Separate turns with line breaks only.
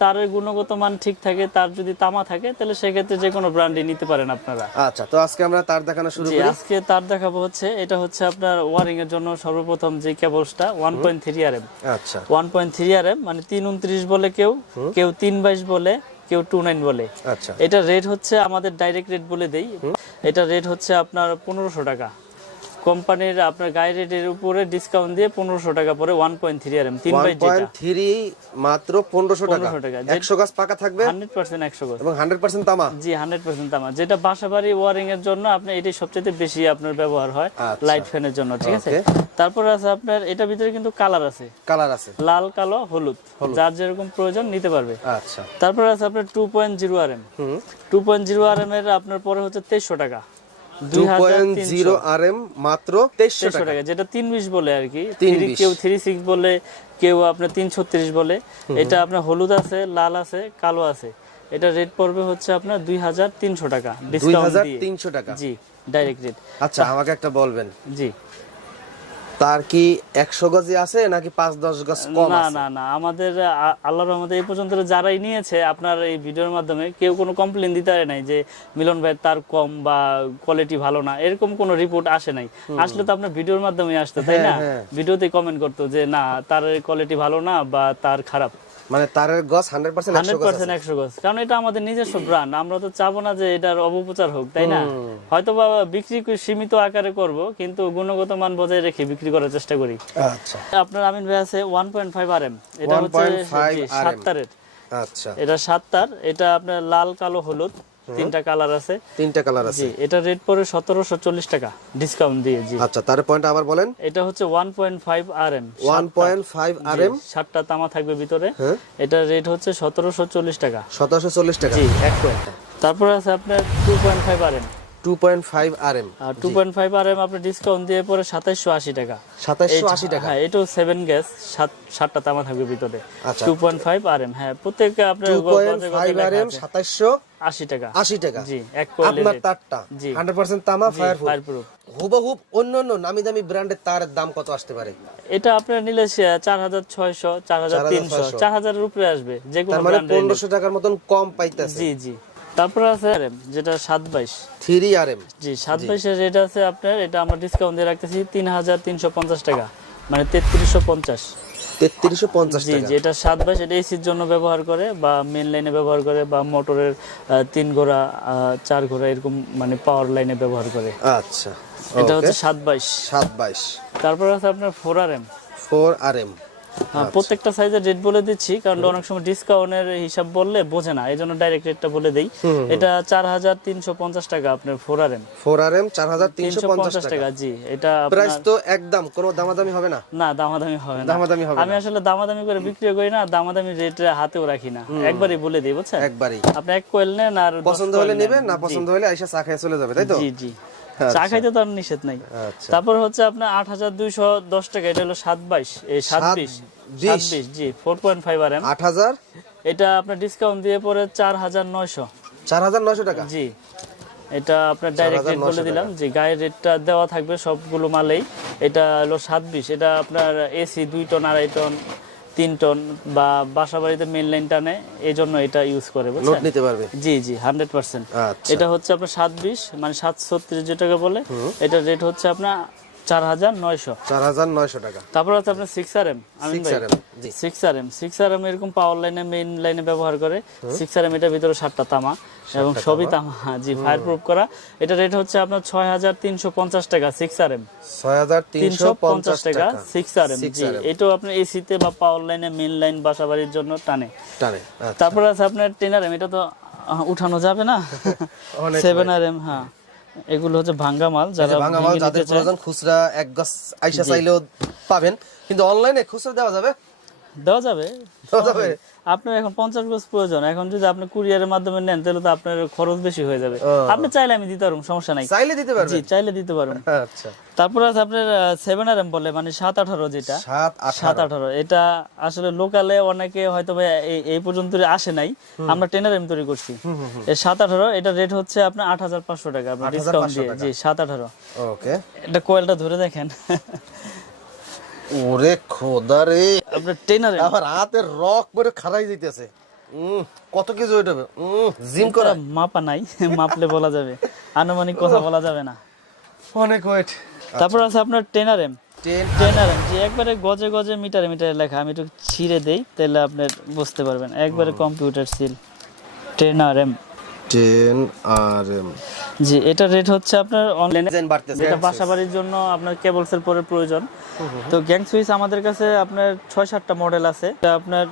তারের গুণগত মান ঠিক থাকে তার যদি তামা থাকে তাহলে সেক্ষেত্রে যে কোনো ব্র্যান্ডই নিতে পারেন আপনারা।
আচ্ছা তো আজকে আমরা তার দেখানো শুরু করি।
আজকে তার দেখাবো হচ্ছে এটা হচ্ছে আপনার ওয়ারিং এর জন্য সর্বপ্রথম যে কেবলসটা one point three R M
আচ্ছা।
One point three R M মানে তিন উনত্রিশ বলে কেউ কেউ তিন বাইশ বলে কেউ টু নাইন বলে।
আচ্ছা।
এটা রেট হচ্ছে আমাদের ডাইরেক্ট রেট বলে দেই। এটা রেট হচ্ছে আপনার পনেরোশো টাকা। কোম্পানির আপনার গায়ে রেটের উপরে ডিসকাউন্ট দিয়ে পনেরোশো টাকা পরে one point three R M তিন
থ্রি মাত্র পনেরোশো টাকা।
1500 টাকা।
একশো গাছ পাকা থাকবে?
হান্ড্রেড পার্সেন্ট একশো গজ
এবং হান্ড্রেড পার্সেন্ট তামা?
জি হান্ড্রেড পার্সেন্ট তামা। যেটা বাসা বাড়ি ওয়ারিং এর জন্য আপনার এটাই সবচেয়ে বেশি আপনার ব্যবহার হয়
আচ্ছা।
লাইট ফ্যানের জন্য ঠিক আছে? তারপর আছে আপনার এটার ভিতরে কিন্তু কালার আছে।
কালার আছে।
লাল কালো হলুদ। যার যেরকম প্রয়োজন নিতে পারবে।
আচ্ছা।
তারপরে আছে আপনার two point zero R M two point zero R M এর আপনার পরে হচ্ছে তেইশশো টাকা।
মাত্র টাকা।
যেটা বলে আর কি। কেউ বলে আপনার বলে। এটা আপনার হলুদ আছে লাল আছে কালো আছে। এটা রেট পড়বে হচ্ছে আপনার দুই হাজার তিনশো টাকা। ডিসকাউন্ট
তিনশো টাকা।
জি ডাইরেক্ট রেট
আচ্ছা আমাকে একটা বলবেন।
জি।
তার কি একশো গজে আছে নাকি পাঁচ দশ গজ কম
না না না আমাদের আল্লাহর রহমতে এই পর্যন্ত যারাই নিয়েছে আপনার এই ভিডিওর মাধ্যমে কেউ কোনো কমপ্লেন দিতে পারে নাই যে মিলন ভাই তার কম বা কোয়ালিটি ভালো না এরকম কোনো রিপোর্ট আসে নাই। আসলে তো আপনার ভিডিওর মাধ্যমে আসতো তাই না?
হ্যাঁ।
ভিডিওতে কমেন্ট করতো যে না তার কোয়ালিটি ভালো না বা তার খারাপ।
মানে তারের গজ হান্ড্রেড পার্সেন্ট একশো
হান্ড্রেড
গজ
পার্সেন্ট কারণ এটা আমাদের নিজস্ব ব্র্যান্ড আমরা তো চাবো না যে এটার অপপ্রচার হোক তাই না? হয়তো বা বিক্রি করে সীমিত আকারে করব কিন্তু গুণগত মান বজায় রেখে বিক্রি করার চেষ্টা করি।
আচ্ছা।
আপনার আমিন ভাই আছে one point five R M এটা হচ্ছে
1.5
জি,
RM
সাত তারের।
আচ্ছা।
এটা 7 তার এটা আপনার লাল কালো হলুদ। তিনটা কালার আছে।
তিনটা কালার আছে।
এটা রেট পড়ে 1740 টাকা ডিসকাউন্ট দিয়ে জি।
আচ্ছা তার পয়েন্ট আবার বলেন।
এটা হচ্ছে
1.5 আরএম 1.5 আরএম
সাতটা। তামা থাকবে ভিতরে।
হ্যাঁ।
এটা রেট হচ্ছে 1740 টাকা।
1740 টাকা।
জি এক পয়েন্ট তারপরে আছে আপনার two point five R RM 2.5 RM 2.5 RM আপনি ডিসকাউন্ট দিয়ে পরে 2780 টাকা।
2780 টাকা?
হ্যাঁ এটাও 7 গ্যাস 7টা তামা থাকবে ভিতরে।
আচ্ছা।
2.5 আরএম হ্যাঁ প্রত্যেকটা আপনার 2.5
আরএম
2780 টাকা।
80 টাকা।
জি এক কোয়েল
আপনার তারটা 100% তামা
ফায়ারপ্রুফ
হুবহুব অন্য অন্য নামি দামি ব্র্যান্ডের তারের দাম কত আসতে পারে?
এটা আপনার নিলে
4600
4300 4000 এর উপরে আসবে যে কোনো ব্র্যান্ডের
1500 টাকার মতন কম পাইতেছে।
জি জি। তারপরে আছে RM, যেটা সাত বাইশ
থ্রি আর এম
জি সাত বাইশের রেট আছে আপনার এটা আমরা ডিসকাউন্ট দিয়ে রাখতেছি তিন হাজার তিনশো পঞ্চাশ টাকা মানে তেত্রিশশো পঞ্চাশ।
তেত্রিশশো পঞ্চাশ
জি এটা সাত বাইশ এটা এসির জন্য ব্যবহার করে বা মেন লাইনে ব্যবহার করে বা মোটরের তিন ঘোড়া চার ঘোড়া এরকম মানে পাওয়ার লাইনে ব্যবহার করে।
আচ্ছা
এটা হচ্ছে সাত বাইশ
সাত বাইশ
তারপর আছে আপনার four R M
four R M
প্রত্যেকটা সাইজের রেট বলে দিচ্ছি কারণ অনেক সময় ডিসকাউন্টের হিসাব বললে বোঝে না এই জন্য ডাইরেক্ট রেটটা বলে দেই। এটা চার হাজার তিনশো পঞ্চাশ টাকা আপনার four R M
four R M চার হাজার তিনশো পঞ্চাশ টাকা।
জি এটা
প্রাইস তো একদম কোনো দামাদামি হবে না।
না দামাদামি হবে না।
দামাদামি হবে
আমি আসলে দামাদামি করে বিক্রি করি না দামাদামি রেট হাতেও রাখি না। একবারই বলে দিই বুঝছেন?
একবারই।
আপনি এক কোয়েল নেন আর
পছন্দ হলে নেবেন না পছন্দ হলে আইসা চা খেয়ে চলে যাবে তাই তো?
জি জি। চা খাইতে তো আর নিষেধ নাই।
আচ্ছা।
তারপর হচ্ছে আপনার আট হাজার দুইশো দশ টাকা এটা হলো সাত বাইশ এই সাত বিশ
বিশ।
সাত বিশ জি four point five R M
আট হাজার?
এটা আপনার ডিসকাউন্ট দিয়ে পরে চার হাজার নয়শো।
চার হাজার নয়শো টাকা?
জি এটা আপনার ডাইরেক্ট রেট বলে দিলাম। যে গায়ের রেটটা দেওয়া থাকবে সবগুলো মালেই। এটা হলো সাত বিশ এটা আপনার এসি দুই টন আড়াই টন তিন টন বা বাসা বাড়িতে মেন লাইন টানে এই জন্য এটা ইউজ করে
লোড নিতে পারবে?
জি জি হান্ড্রেড পার্সেন্ট
আচ্ছা।
এটা হচ্ছে আপনার সাত বিশ মানে সাত ছত্রিশ যেটাকে বলে এটা রেট হচ্ছে আপনার চার হাজার নয়শো।
চার হাজার নয়শো টাকা।
তারপর হচ্ছে আপনার সিক্স আর এম আমিন ভাই।
6RM, জি।
Six R M six R M এরকম পাওয়ার লাইনে মেইন লাইনে ব্যবহার করে সিক্স আর এম এটার ভিতরে সাতটা তামা এবং সবই তামা জি ফায়ার প্রুফ করা। এটা রেট হচ্ছে আপনার ছয় হাজার তিনশো পঞ্চাশ টাকা সিক্স আর এম
ছয় হাজার
তিনশো পঞ্চাশ টাকা সিক্স আর এম
6RM
জি। এটাও এসিতে বা পাওয়ার লাইনে মেইন লাইন বাসা বাড়ির জন্য টানে।
টানে আচ্ছা।
তারপর আছে আপনার টেন আর এম এটা তো উঠানো যাবে না? সেভেন আর এম হ্যাঁ। এগুলো হচ্ছে ভাঙ্গা মাল যারা
ভাঙ্গা মাল যাদের প্রয়োজন খুচরা এক গস আইসা চাইলেও পাবেন। কিন্তু অনলাইনে খুচরা দেওয়া যাবে।
দেওয়া যাবে? আপনার এখন পঞ্চাশ গজ প্রয়োজন এখন যদি আপনি কুরিয়ারের মাধ্যমে নেন তাহলে তো আপনার খরচ বেশি হয়ে যাবে। আপনি চাইলে আমি দিতে পারব সমস্যা নাই।
চাইলে দিতে
জি চাইলে দিতে পারব।
আচ্ছা।
তারপর আছে আপনার সেভেন আর এম বলে মানে সাত আঠারো যেটা।
সাত আঠারো।
এটা আসলে লোকালে অনেকে হয়তো বা এই- এই পর্যন্ত আসে নাই। আমরা টেনার এম তৈরি করছি। সাত আঠারো এটা রেট হচ্ছে আপনার আট হাজার পাঁচশো টাকা। আপনার ডিসকাউন্ট দিয়ে জি সাত আঠারো।
ওকে।
এটা কোয়েলটা ধরে দেখেন।
ওরে খোদা রে।
আপনার টেনার
আবার হাতের রক করে খারাই উম, কত কেজি ওয়েট হবে জিম করা।
মাপা নাই মাপলে বলা যাবে। আনুমানিক কথা বলা যাবে না।
অনেক ওয়েট
তারপর আছে আপনার ten R M
ten
ten R M যে একবারে গজে গজে মিটারে মিটারে লেখা আমি একটু ছিঁড়ে দেই তাহলে আপনি বুঝতে পারবেন। একবারে computer seal ten R M
ten R M
জি এটা রেট হচ্ছে আপনার অনলাইনে যেটা বাসা বাড়ির জন্য আপনার কেবলসের পরে প্রয়োজন। তো গ্যাং সুইচ আমাদের কাছে আপনার ছয় সাতটা মডেল আছে। এটা আপনার